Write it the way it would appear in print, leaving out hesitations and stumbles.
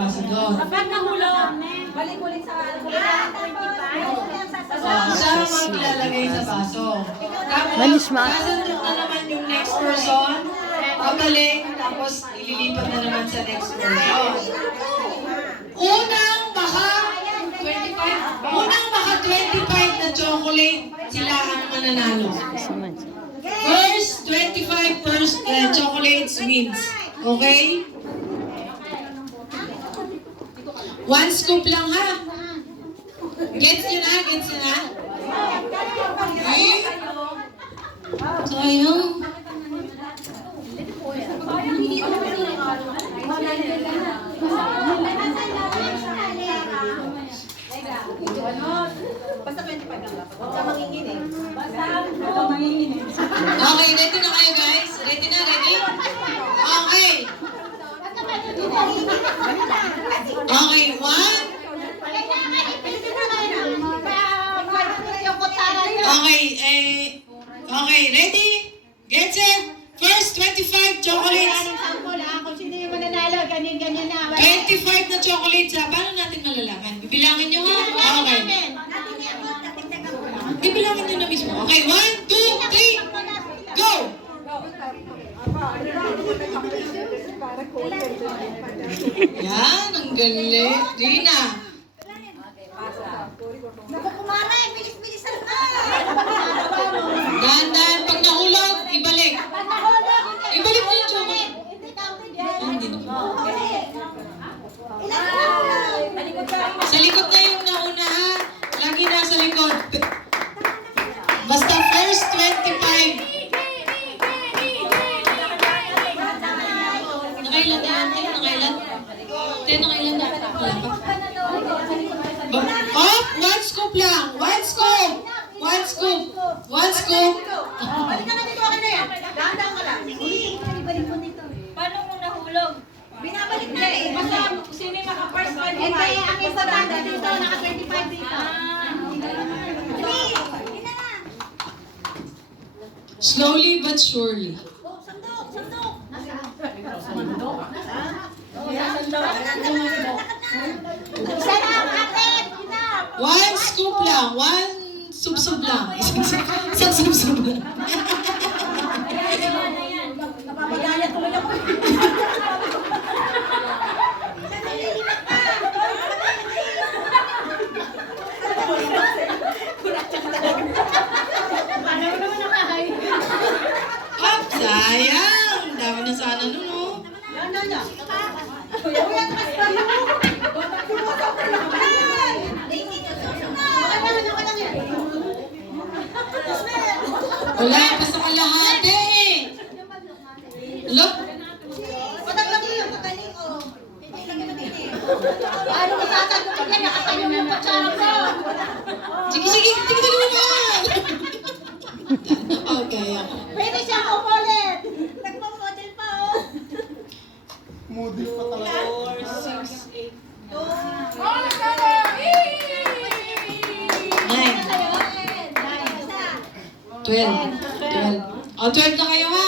Kapag nahulog, balik ulit sa 25. Siya maglalagay sa baso. Tapos, Manis ma. sasandok na naman yung next person. Pabalik, tapos ililipat na naman sa next person. Unang maka 25 na chocolate, sila ang mananalo. First 25 chocolates wins. Okay? One scoop lang ha. Gets nyo na? Gets nyo na? Okay? Sayang. Basta 25 lang dapat. Huwag ka mangingin eh. Basta huwag ka mangingin eh. Okay, ready na kayo guys? Ready na? Ready? Okay. Okay, one. Okay, ready? Get set. First, 25 chocolates. Kung sino yung mananalo, ganyan-ganyan na. 25 na chocolates ha. Paano natin malalaman? Bibilangin nyo ha? Okay. Bibilangin nyo na mismo. Okay, 1, 2, 3, go! Yan, ang galing. Rina. Kumare, bilis-bilisan na! Dahan-dahan, pag nahulog, ibalik. Ibalik mo yung chocolate. Hindi na. Sa likod na yung nauna ha. Lagi nasa likod. Basta first 25. Nakailan na yan? Nakailan? Nakailan na? Wala pa. Oh, one scoop lang. One scoop. One scoop. One scoop. Balik ka na dito, okay na yan. Dahan-dahan ka lang. Paano kung nahulog? Binabalik na eh. Basta sino yung naka-first 25. Eh, kaya ang importante dito, naka-25 dito. Slowly but surely. Sandok! Sandok! Isa lang, atin! One scoop lang. One sub-sub lang. Isang sub-sub lang. Napapadaya tuloy ako. Paano mo naman nakahay? Up, sayang. Dami na sana nun, oh. No. Kuya, takas pa lang. Wala, basta kalahati eh. Look. Paano masasagot ko yan? Nakasayo yung kutsara ko. Sige naman. Okay. Pwede siya ulit. Nagmamodel pa oh. Model pa talaga. 9. 12. 12. Oh, 12 na kayo ha.